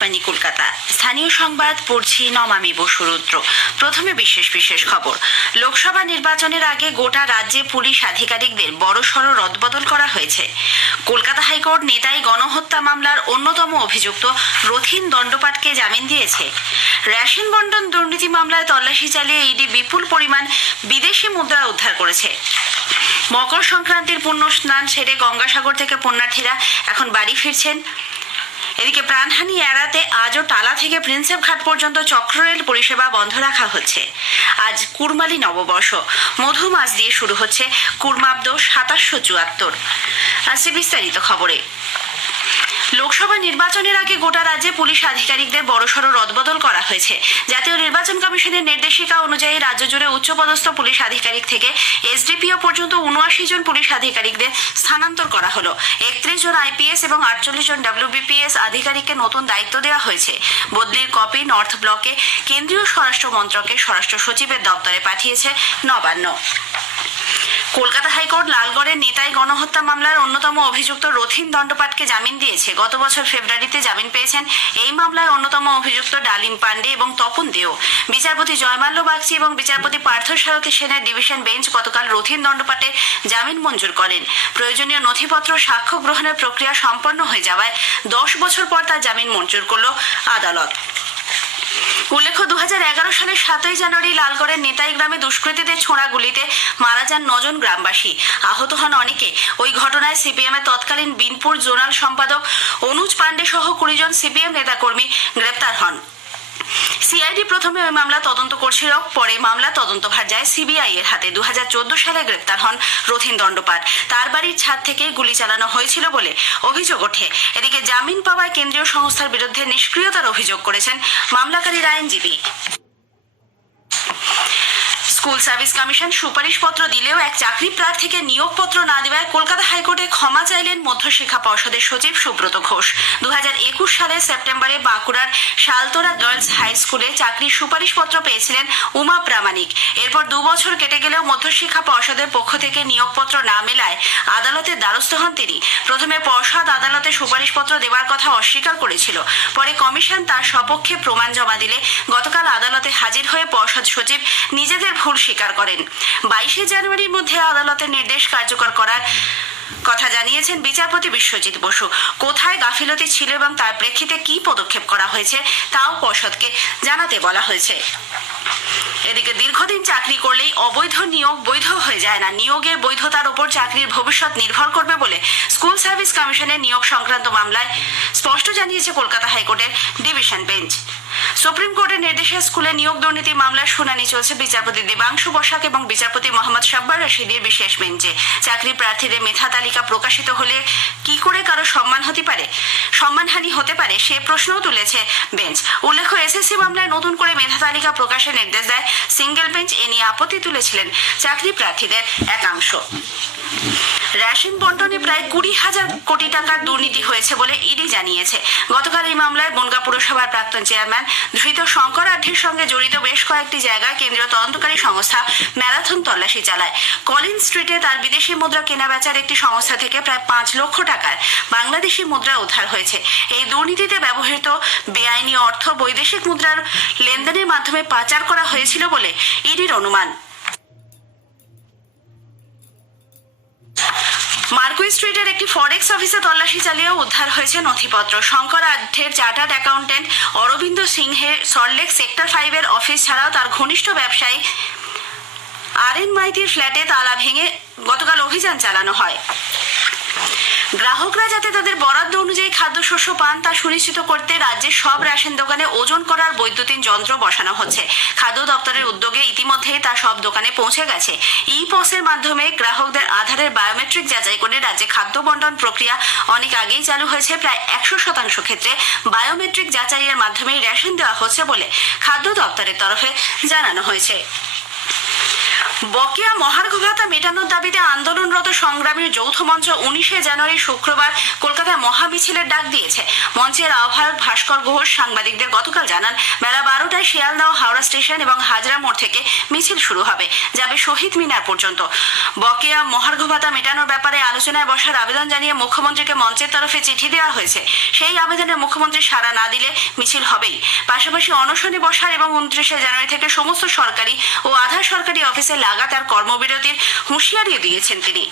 কলকাতা স্থানীয় সংবাদ পড়ছি নমামি বসুরুদ্র। প্রথমে বিশেষ খবর। লোকসভা নির্বাচনের আগে গোটা রাজ্যে পুলিশ আধিকারিকদের বড়সড় রদবদল করা হয়েছে। কলকাতা হাইকোর্ট নেতাই গণহত্যা মামলার অন্যতম অভিযুক্ত রথীন দণ্ডপাটকে জামিন দিয়েছে। রেশন বন্টন দুর্নীতি মামলায় তল্লাশি চালিয়ে ইডি বিপুল পরিমাণ বিদেশি মুদ্রা উদ্ধার করেছে। মকর সংক্রান্তির পুণ্য স্নান সেরে গঙ্গাসাগর থেকে পুণ্যার্থীরা এখন বাড়ি ফিরছেন। এদিকে প্রাণহানি এড়াতে আজও টালা থেকে প্রিন্সেপ ঘাট পর্যন্ত চক্ররেল পরিষেবা বন্ধ রাখা হচ্ছে। আজ কুরমালি নববর্ষ, মধু মাস দিয়ে শুরু হচ্ছে কুরমাব্দ ২৭৭৪। আসছে বিস্তারিত খবরে। লোকসভা নির্বাচনের আগে গোটা রাজ্যে পুলিশ আধিকারিকদের বড়সড় রদবদল করা হয়েছে। জাতীয় নির্বাচন কমিশনের নির্দেশিকা অনুযায়ী রাজ্য জুড়ে উচ্চপদস্থ পুলিশ আধিকারিক থেকে এসডিপিও পর্যন্ত ৭৯ জন পুলিশ আধিকারিকদের স্থানান্তর করা হলো। ৩১ জন আইপিএস এবং ৪৮ জন ডব্লিউবিপিএস আধিকারিককে নতুন দায়িত্ব দেওয়া হয়েছে। বদলির কপি নর্থ ব্লকে কেন্দ্রীয় স্বরাষ্ট্র মন্ত্রকের স্বরাষ্ট্র সচিবের দপ্তরে পাঠিয়েছে নবান্ন। কলকাতা হাইকোর্ট লালগড়ের নেতাই গণহত্যা মামলার অন্যতম অভিযুক্ত রথীন দণ্ডপাটকে জামিন দিয়েছে। গত বছর ফেব্রুয়ারিতে জামিন পেয়েছেন এই মামলায় অন্যতম অভিযুক্ত ডালিম পান্ডে এবং তপন দেও। বিচারপতি জয়মাল্য বাগচি এবং বিচারপতি পার্থসারথী সেনের ডিভিশন বেঞ্চ গতকাল রথীন দণ্ডপাটের জামিন মঞ্জুর করেন। প্রয়োজনীয় নথিপত্র সাক্ষ্য গ্রহণের প্রক্রিয়া সম্পন্ন হয়ে যাওয়ায় ১০ বছর পর তার জামিন মঞ্জুর করল আদালত। উল্লেখ্য, ২০১১ সালের ৭ই জানুয়ারি লালগড়ের নেতাই গ্রামে দুষ্কৃতীদের ছোড়া গুলিতে মারা যান ৯ জন গ্রামবাসী। আহত হন অনেকে। ওই ঘটনায় সিপিএম এর তৎকালীন বিনপুর জোনাল সম্পাদক অনুজ পান্ডে সহ ২০ জন সিপিএম নেতাকর্মী গ্রেপ্তার হন। সিআইডি প্রথমে ওই মামলা তদন্ত করছিল, পরে মামলা তদন্তভার যায় সিবিআই এর হাতে। ২০১৪ সালে গ্রেপ্তার হন রথীন দণ্ডপাট। তার বাড়ির ছাদ থেকে গুলি চালানো হয়েছিল বলে অভিযোগ ওঠে। এদিকে জামিন পাওয়ায় কেন্দ্রীয় সংস্থার বিরুদ্ধে নিষ্ক্রিয়তার অভিযোগ করেছেন মামলাকারীর আইনজীবী। স্কুল সার্ভিস কমিশন সুপারিশপত্র দিলেও এক চাকরি প্রার্থীকে নিয়োগপত্র না দেওয়ায় কলকাতা হাইকোর্টে ক্ষমা চাইলেন মধ্যশিক্ষা পর্ষদের সচিব সুব্রত ঘোষ। ২০২১ সালের সেপ্টেম্বরে বাঁকুড়ার শালতোরা গার্লস হাই স্কুলে চাকরির সুপারিশপত্র পেয়েছিলেন উমা প্রামাণিক। এরপর ২ বছর কেটে গেলেও মধ্যশিক্ষা পর্ষদের পক্ষ থেকে নিয়োগপত্র না মেলায় আদালতের দ্বারস্থ হন তিনি। প্রথমে পর্ষদ আদালতে সুপারিশপত্র দেওয়ার কথা অস্বীকার করেছিল। পরে কমিশন তার সপক্ষে প্রমাণ জমা দিলে গতকাল আদালতে হাজির হয়ে পর্ষদ সচিব নিজেদের ভুল স্বীকার করেন। ২২ জানুয়ারির মধ্যে আদালতের নির্দেশ কার্যকর করার কথা জানিয়েছেন বিচারপতি বিশ্বজিৎ বসু। কোথায় গাফিলতি ছিল এবং তার প্রেক্ষিতে কি পদক্ষেপ করা হয়েছে তাও পর্ষদকে জানাতে বলা হয়েছে। এদিকে দীর্ঘদিন চাকরি করলেই অবৈধ নিয়োগ বৈধ হয়ে যায় না। নিয়োগের বৈধতার উপর চাকরির ভবিষ্যৎ নির্ভর করবে বলে স্কুল সার্ভিস কমিশনের নিয়োগ সংক্রান্ত মামলায় স্পষ্ট জানিয়েছে কলকাতা হাইকোর্টের ডিভিশন বেঞ্চ। সুপ্রিম কোর্টের নির্দেশে স্কুলে নিয়োগ দুর্নীতি মামলার শুনানি চলছে বিচারপতি দেবাংশু বসাক এবং বিচারপতি মোহাম্মদ সাব্বার রশিদের বিশেষ বেঞ্চে। চাকরি প্রার্থীদের মেধা তালিকা প্রকাশিত হলে কি করে কারো সম্মানহানি হতে পারে সে প্রশ্নও তুলেছে বেঞ্চ। উল্লেখ্য, এসএসসি মামলায় নতুন করে মেধা তালিকা প্রকাশের নির্দেশ দেয় সিঙ্গেল বেঞ্চ। এ নিয়ে আপত্তি তুলেছিলেন চাকরি প্রার্থীদের একাংশ। রেশন বন্টনে প্রায় ২০,০০০ কোটি টাকার দুর্নীতি হয়েছে বলে ইডি জানিয়েছে। গতকাল এই মামলায় বনগাঁ পুরসভার প্রাক্তন চেয়ারম্যান ধৃত শঙ্কর আঢ্যের সঙ্গে জড়িত বেশ কয়েকটি জায়গায় কেন্দ্রীয় তদন্তকারী সংস্থা ম্যারাথন তল্লাশি চালায়। কলিন স্ট্রিটে তার বিদেশি মুদ্রা কেনা বেচার একটি সংস্থা থেকে প্রায় ৫ লক্ষ টাকার বাংলাদেশি মুদ্রা উদ্ধার হয়েছে। এই দুর্নীতিতে ব্যবহৃত বেআইনি অর্থ বৈদেশিক মুদ্রার লেনদেনের মাধ্যমে পাচার করা হয়েছিল বলে ইডির অনুমান। মার্কুই স্ট্রিটের একটি ফরেক্স অফিসে তল্লাশি চালিয়ে উদ্ধার হয়েছে নথিপত্র। শঙ্কর আঢ্যের চার্টার্ড অ্যাকাউন্টেন্ট অরবিন্দ সিংহের সল্টলেক সেক্টর 5 এর অফিস ছাড়াও তার ঘনিষ্ঠ ব্যবসায়ী আরএন মাইতির ফ্ল্যাটে তালা ভেঙে গতকাল অভিযান চালানো হয়। গ্রাহকরা যাতে তাদের বরাদ্দ অনুযায়ী খাদ্যশস্য পান তা সুনিশ্চিত করতে রাজ্যের সব রেশন দোকানে ওজন করার বৈদ্যুতিন যন্ত্র বসানো হচ্ছে। খাদ্য দপ্তরের উদ্যোগে ইতিমধ্যেই তা সব দোকানে পৌঁছে গেছে। ই-পসের মাধ্যমে গ্রাহকদের আধারের বায়োমেট্রিক যাচাই করে রাজ্যে খাদ্য বন্টন প্রক্রিয়া অনেক আগেই চালু হয়েছে। প্রায় ১০০% ক্ষেত্রে বায়োমেট্রিক যাচাইয়ের মাধ্যমেই রেশন দেওয়া হচ্ছে বলে খাদ্য দপ্তরের তরফে জানানো হয়েছে। বকেয়া মহার্ঘ ভাতা মেটানোর দাবিতে আন্দোলনরত সংগ্রামীর যৌথ মঞ্চ 19শে জানুয়ারি শুক্রবার কলকাতায় মহামিছিলের ডাক দিয়েছে। মঞ্চের আহ্বায়ক ভাস্কর ঘোষ সাংবাদিকদের গতকাল জানান, বেলা 12টায় শিয়ালদহ হাওড়া স্টেশন এবং হাজরা মোড় থেকে মিছিল শুরু হবে, যাবে শহীদ মিনার পর্যন্ত। বকেয়া মহার্ঘ ভাতা মেটানোর ব্যাপারে আলোচনায় বসার আবেদন জানিয়ে মুখ্যমন্ত্রীকে মঞ্চের তরফে চিঠি দেওয়া হয়েছে। সেই আবেদনে মুখ্যমন্ত্রী সাড়া না দিলে মিছিল হবেই। পাশাপাশি অনশনে বসার এবং 29শে জানুয়ারি থেকে সমস্ত সরকারি ও আধা সরকারি অফিসে লাগাতার কর্মবিরতির হুঁশিয়ারি দিয়েছেন তিনি।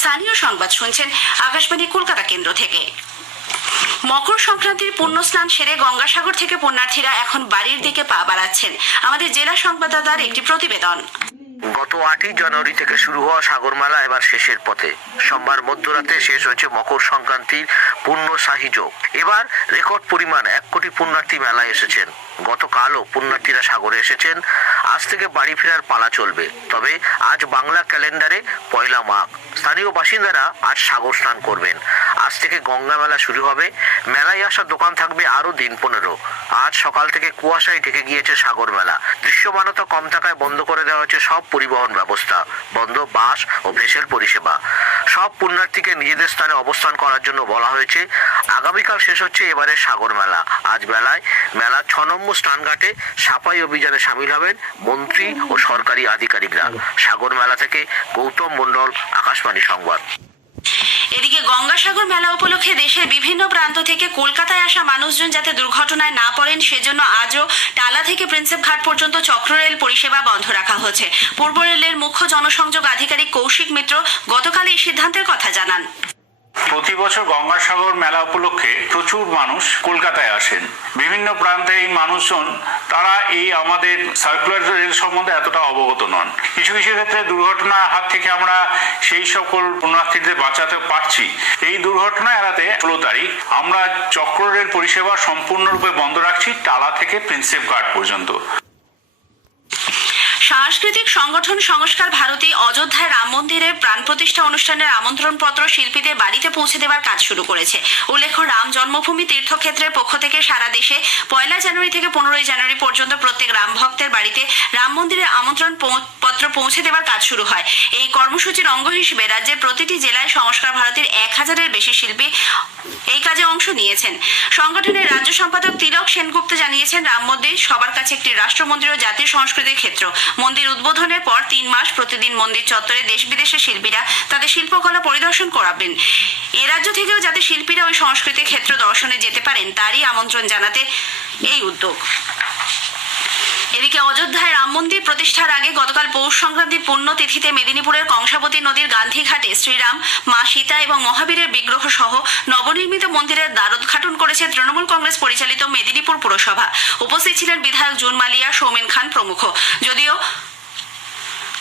স্থানীয় সংবাদ শুনছেন আকাশবাণী কলকাতা কেন্দ্র থেকে। মকর সংক্রান্তির পুণ্য স্নান সেরে গঙ্গাসাগর থেকে পুণ্যার্থীরা এখন বাড়ির দিকে পা বাড়াচ্ছেন। আমাদের জেলা সংবাদদাতার একটি প্রতিবেদন। গত 8ই জানুয়ারি থেকে শুরু হওয়া সাগরমেলা এবার শেষের পথে। সোমবার মধ্যরাতে শেষ হয়েছে মকর সংক্রান্তির পুণ্যশাহী যোগ। এবার রেকর্ড পরিমাণ 1 কোটি পুণ্যার্থী মেলায় এসেছেন। গতকালও পুণ্যার্থীরা সাগরে এসেছেন। আজ থেকে বাড়ি ফেরার পালা চলবে। তবে আজ বাংলা ক্যালেন্ডারে পয়লা মাঘ। স্থানীয় বাসিন্দারা আজ সাগর স্নান করবেন। আজ থেকে গঙ্গা মেলা শুরু হবে। মেলায় আসা দোকান থাকবে আরো দিন 15। আজ সকাল থেকে কুয়াশায় ঢেকে গিয়েছে সাগর মেলা। দৃশ্যমানতা কম থাকায় বন্ধ করে দেওয়া হয়েছে সব পরিবহন ব্যবস্থা। বন্ধ বাস ও ভেসেল পরিষেবা। সব পুণ্যার্থীকে নিজেদের স্থানে অবস্থান করার জন্য বলা হয়েছে। আগামীকাল শেষ হচ্ছে এবারে সাগর মেলা। আজ বেলায় মেলার 6 নম্বর স্নানঘাটে সাফাই অভিযানে সামিল হবেন মন্ত্রী ও সরকারি আধিকারিকরা। সাগর মেলা থেকে গৌতম মণ্ডল, আকাশবাণী সংবাদ। এদিকে গঙ্গাসাগর মেলা উপলক্ষে দেশের বিভিন্ন প্রান্ত থেকে কলকাতায় আসা মানুষজন যাতে দুর্ঘটনায় না পড়েন সেজন্য আজও টালা থেকে প্রিন্সেপ ঘাট পর্যন্ত চক্ররেল পরিষেবা বন্ধ রাখা হয়েছে। পূর্ব রেলের মুখ্য জনসংযোগ আধিকারিক কৌশিক মিত্র গতকাল এই সিদ্ধান্তের কথা জানান। প্রতি বছর গঙ্গাসাগর মেলা উপলক্ষে প্রচুর মানুষ কলকাতায় আসেন। বিভিন্ন প্রান্তে এই মানুষজন তারা এই আমাদের সার্কুলার রেল সম্বন্ধে এতটা অবগত নন। কিছু কিছু ক্ষেত্রে দুর্ঘটনার হাত থেকে আমরা সেই সকল পুণ্যার্থীদের বাঁচাতে পারছি। এই দুর্ঘটনা এড়াতে 16 তারিখ আমরা চক্র রেল পরিষেবা সম্পূর্ণরূপে বন্ধ রাখছি টালা থেকে প্রিন্সেপ ঘাট পর্যন্ত। সাংস্কৃতিক সংগঠন সংস্কার ভারতী অযোধ্যায় রাম মন্দিরের প্রাণ প্রতিষ্ঠা অনুষ্ঠানের আমন্ত্রণপত্র শিল্পীদের বাড়িতে পৌঁছে দেওয়ার কাজ শুরু করেছে। উল্লেখ্য, রাম জন্মভূমি তীর্থক্ষেত্রের পক্ষ থেকে সারা দেশে 1 জানুয়ারি থেকে 15 জানুয়ারি পর্যন্ত প্রত্যেক রাম ভক্তের বাড়িতে রাম মন্দিরের আমন্ত্রণ পত্র পৌঁছে দেওয়ার কাজ শুরু হয়। এই কর্মসূচির অঙ্গ হিসেবে রাজ্যের প্রতিটি জেলায় সংস্কার ভারতীর 1000-এর বেশি শিল্পী এই কাজে অংশ নিয়েছেন। সংগঠনের রাজ্য সম্পাদক তিলক সেনগুপ্ত জানিয়েছেন, রাম মন্দির সবার কাছে একটি রাষ্ট্রমন্দির ও জাতীয় সংস্কৃতির ক্ষেত্র। মন্দির উদ্বোধনের পর 3 মাস প্রতিদিন মন্দির চত্বরে দেশ বিদেশের শিল্পীরা তাদের শিল্পকলা পরিদর্শন করাবেন। এ রাজ্য থেকেও যাতে শিল্পীরা ওই সংস্কৃতির ক্ষেত্র দর্শনে যেতে পারেন তারই আমন্ত্রণ জানাতে এই উদ্যোগ। এদিকে অযোধ্যায় রাম মন্দির প্রতিষ্ঠার আগে গতকাল পৌষ সংক্রান্তির পুণ্যতিথিতে মেদিনীপুরের কংসাবতী নদীর গান্ধীঘাটে শ্রীরাম, মা সীতা এবং মহাবীরের বিগ্রহ সহ নবনির্মিত মন্দিরের দ্বারোদ্ঘাটন করেছে তৃণমূল কংগ্রেস পরিচালিত মেদিনীপুর পুরসভা। উপস্থিত ছিলেন বিধায়ক জুন মালিয়া, সৌমেন খান প্রমুখ। যদিও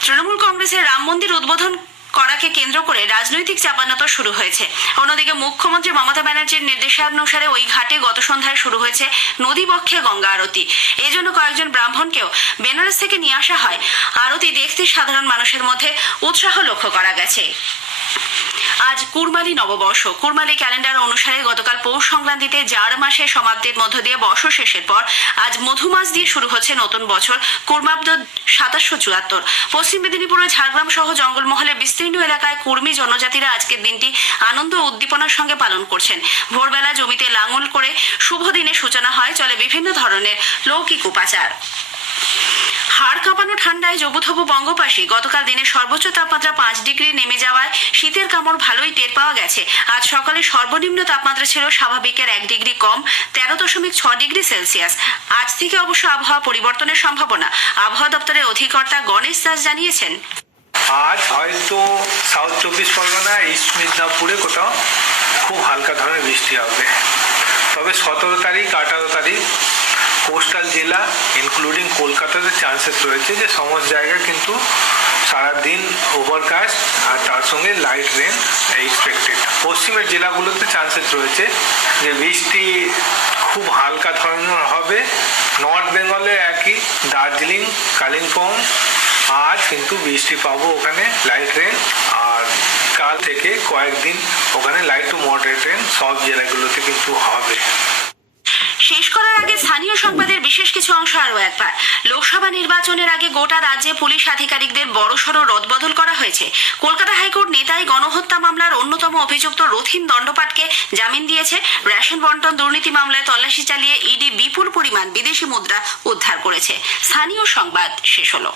তৃণমূল কংগ্রেসের রাম মন্দির উদ্বোধন করাকে কেন্দ্র করে রাজনৈতিক চাপানোতর শুরু হয়েছে। অন্যদিকে মুখ্যমন্ত্রী মমতা ব্যানার্জির নির্দেশানুসারে ওই ঘাটে গত সন্ধ্যায় শুরু হয়েছে নদীবক্ষে গঙ্গা আরতি। এই জন্য কয়েকজন ব্রাহ্মণকেও বেনারস থেকে নিয়ে আসা হয়। আরতি দেখতে সাধারণ মানুষের মধ্যে উৎসাহ লক্ষ্য করা গেছে। আজ কুরবালি নববর্ষ। কুরবালি ক্যালেন্ডার অনুসারে গতকাল পৌষ সংক্রান্তিতে জার মাসের সমাপ্তির মধ্য দিয়ে বর্ষ শেষের পর আজ মধু মাস দিয়ে শুরু হচ্ছে নতুন বছর কুর্মাব্দ 2774। পশ্চিম মেদিনীপুরের ঝাড়গ্রাম সহ জঙ্গলমহলের বিস্তীর্ণ এলাকায় কুর্মী জনজাতিরা আজকের দিনটি আনন্দ ও উদ্দীপনার সঙ্গে পালন করছেন। ভোরবেলা জমিতে লাঙল করে শুভ দিনের সূচনা হয়। চলে বিভিন্ন ধরনের লৌকিক উপাচার। হাড় কাঁপানো ঠান্ডায় জবুথবু বঙ্গবাসী। গতকাল দিনের সর্বোচ্চ তাপমাত্রা 5 ডিগ্রি নেমে যাওয়ায় শীতের কামড় ভালোই টের পাওয়া গেছে। আজ সকালে সর্বনিম্ন তাপমাত্রা ছিল স্বাভাবিকের 1 ডিগ্রি কম, 13.6 ডিগ্রি সেলসিয়াস। আজ থেকে অবশ্য আবহাওয়া পরিবর্তনের সম্ভাবনা। আবহাওয়া দপ্তরের অধিকর্তা গণেশ দাস জানিয়েছেন, আজ হয়তো সাউথ 24 পরগনা, ইস্ট মিদনাপুরে কোথাও খুব হালকা ধরনের বৃষ্টি হবে। তবে 17 তারিখ, 18 তারিখ কোস্টাল জেলা ইনক্লুডিং কলকাতাতে চান্সেস রয়েছে যে সমস্ত জায়গায় কিন্তু সারাদিন ওভারকাস্ট আর তার সঙ্গে লাইট রেন এক্সপেক্টেড। পশ্চিমের জেলাগুলোতে চান্সেস রয়েছে যে বৃষ্টি খুব হালকা ধরনের হবে। নর্থ বেঙ্গলে একই, দার্জিলিং, কালিম্পং আজ কিন্তু বৃষ্টি পাবো ওখানে লাইট রেন। আর কাল থেকে কয়েকদিন ওখানে লাইট টু মডারেট রেন সব জেলাগুলোতে কিন্তু হবে। শেষ করার আগে স্থানীয় সংবাদের বিশেষ কিছু অংশ আরও একবার। লোকসভা নির্বাচনের আগে গোটা রাজ্যে পুলিশ আধিকারিকদের বড়সড় রদবদল করা হয়েছে। কলকাতা হাইকোর্ট নিতাই গণহত্যা মামলার অন্যতম অভিযুক্ত রথীন দণ্ডপাটকে জামিন দিয়েছে। রেশন বন্টন দুর্নীতি মামলায় তল্লাশি চালিয়ে ইডি বিপুল পরিমাণ বিদেশি মুদ্রা উদ্ধার করেছে। স্থানীয় সংবাদ শেষ হলো।